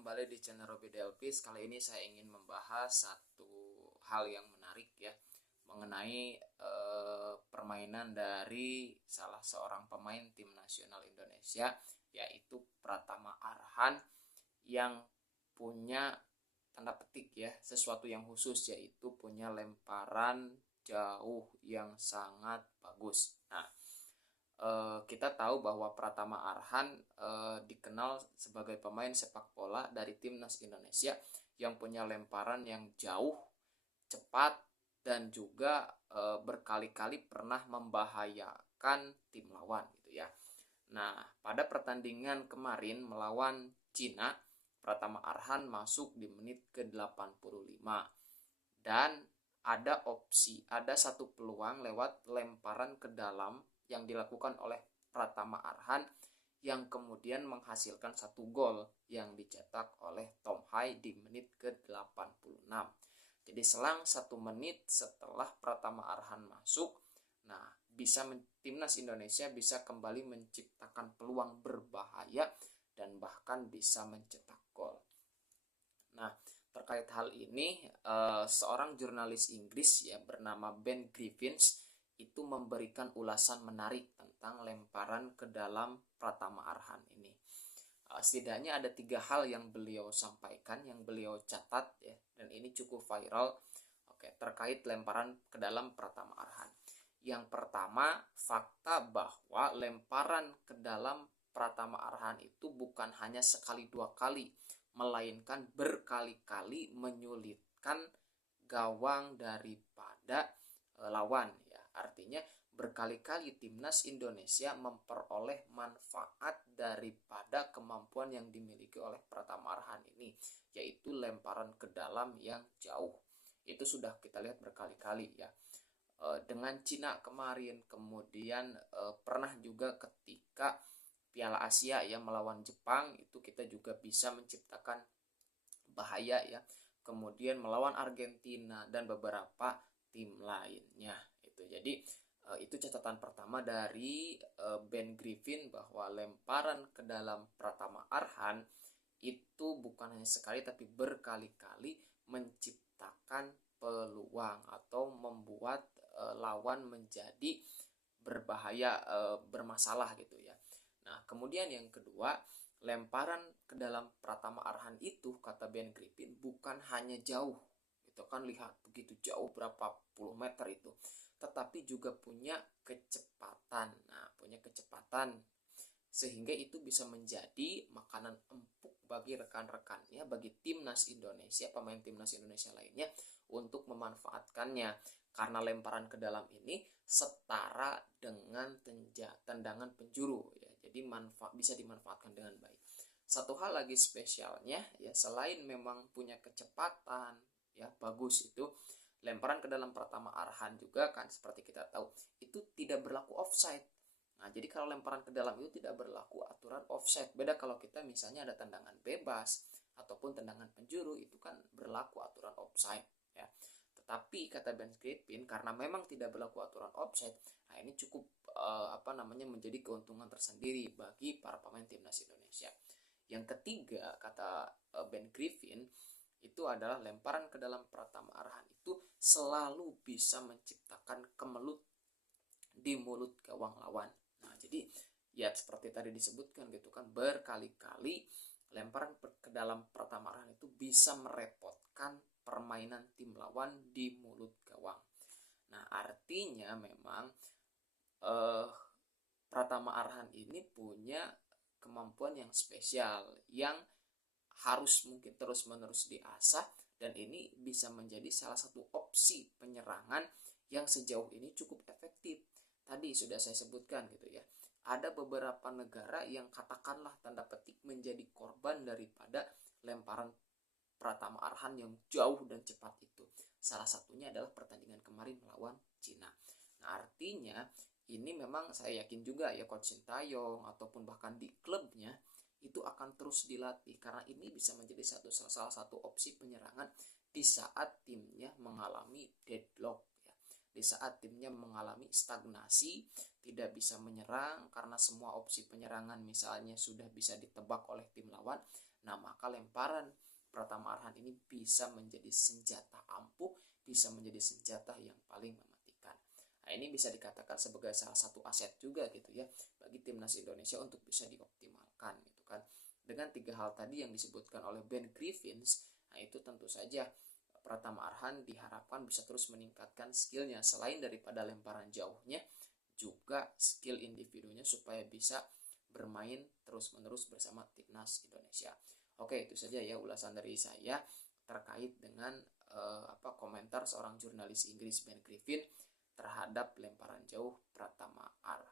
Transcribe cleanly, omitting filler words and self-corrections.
kembali di channel Robi Delpis. Kali ini saya ingin membahas satu hal yang menarik ya, mengenai permainan dari salah seorang pemain tim nasional Indonesia, yaitu Pratama Arhan, yang punya tanda petik ya sesuatu yang khusus, yaitu punya lemparan jauh yang sangat bagus. Nah, kita tahu bahwa Pratama Arhan dikenal sebagai pemain sepak bola dari timnas Indonesia yang punya lemparan yang jauh, cepat, dan juga berkali-kali pernah membahayakan tim lawan gitu ya. Nah, pada pertandingan kemarin melawan Cina, Pratama Arhan masuk di menit ke-85 dan ada satu peluang lewat lemparan ke dalam yang dilakukan oleh Pratama Arhan yang kemudian menghasilkan satu gol yang dicetak oleh Tom Hai di menit ke-86. Jadi selang 1 menit setelah Pratama Arhan masuk, nah timnas Indonesia bisa kembali menciptakan peluang berbahaya dan bahkan bisa mencetak gol. Nah, terkait hal ini, seorang jurnalis Inggris ya bernama Ben Griffiths itu memberikan ulasan menarik tentang lemparan ke dalam Pratama Arhan ini. Setidaknya ada 3 hal yang beliau sampaikan, yang beliau catat ya, dan ini cukup viral. Terkait lemparan ke dalam Pratama Arhan. Yang pertama, fakta bahwa lemparan ke dalam Pratama Arhan itu bukan hanya sekali 2 kali, melainkan berkali-kali menyulitkan gawang daripada lawan ya. Artinya berkali-kali timnas Indonesia memperoleh manfaat daripada kemampuan yang dimiliki oleh Pratama Arhan ini, yaitu lemparan ke dalam yang jauh. Itu sudah kita lihat berkali-kali ya. Dengan Cina kemarin, kemudian pernah juga ketika Piala Asia ya melawan Jepang, itu kita juga bisa menciptakan bahaya ya. Kemudian melawan Argentina dan beberapa tim lainnya itu. Jadi itu catatan pertama dari Ben Griffin, bahwa lemparan ke dalam Pratama Arhan itu bukan hanya sekali tapi berkali-kali menciptakan peluang atau membuat lawan menjadi berbahaya, bermasalah gitu ya. Nah, kemudian yang kedua, lemparan ke dalam Pratama Arhan itu, kata Ben Griffin, bukan hanya jauh. Itu kan lihat begitu jauh, berapa puluh meter itu, tetapi juga punya kecepatan. Nah, punya kecepatan sehingga itu bisa menjadi makanan empuk bagi rekan-rekannya, bagi timnas Indonesia, pemain timnas Indonesia lainnya untuk memanfaatkannya. Karena lemparan ke dalam ini setara dengan tendangan penjuru ya. Jadi bisa dimanfaatkan dengan baik. Satu hal lagi spesialnya ya, selain memang punya kecepatan ya bagus, itu lemparan ke dalam Pratama Arhan juga kan seperti kita tahu itu tidak berlaku offside. Nah, jadi kalau lemparan ke dalam itu tidak berlaku aturan offside. Beda kalau kita misalnya ada tendangan bebas ataupun tendangan penjuru, itu kan berlaku aturan offside ya. Tetapi kata Ben Griffin, karena memang tidak berlaku aturan offside, nah ini cukup menjadi keuntungan tersendiri bagi para pemain timnas Indonesia. Yang ketiga, kata Ben Griffin, itu adalah lemparan ke dalam Pratama Arhan itu selalu bisa menciptakan kemelut di mulut gawang lawan. Nah, jadi ya seperti tadi disebutkan gitu kan, berkali-kali lemparan ke dalam Pratama Arhan itu bisa merepotkan permainan tim lawan di mulut gawang. Nah, artinya memang Pratama Arhan ini punya kemampuan yang spesial yang harus mungkin terus-menerus diasah, dan ini bisa menjadi salah satu opsi penyerangan yang sejauh ini cukup efektif. Tadi sudah saya sebutkan gitu ya. Ada beberapa negara yang katakanlah tanda petik menjadi korban daripada lemparan Pratama Arhan yang jauh dan cepat itu. Salah satunya adalah pertandingan kemarin melawan Cina. Nah, artinya ini memang saya yakin juga ya Coach Sintayong ataupun bahkan di klubnya itu akan terus dilatih, karena ini bisa menjadi salah satu opsi penyerangan di saat timnya mengalami deadlock ya. Di saat timnya mengalami stagnasi, tidak bisa menyerang karena semua opsi penyerangan misalnya sudah bisa ditebak oleh tim lawan. Nah, maka lemparan Pratama Arhan ini bisa menjadi senjata ampuh, bisa menjadi senjata yang paling mematikan. Nah, ini bisa dikatakan sebagai salah satu aset juga gitu ya bagi timnas Indonesia untuk bisa dioptimalkan gitu kan. Dengan 3 hal tadi yang disebutkan oleh Ben Griffiths, nah itu tentu saja Pratama Arhan diharapkan bisa terus meningkatkan skillnya selain daripada lemparan jauhnya, juga skill individunya supaya bisa bermain terus-menerus bersama timnas Indonesia. Oke, itu saja ya ulasan dari saya terkait dengan komentar seorang jurnalis Inggris Ben Griffin terhadap lemparan jauh Pratama Arhan.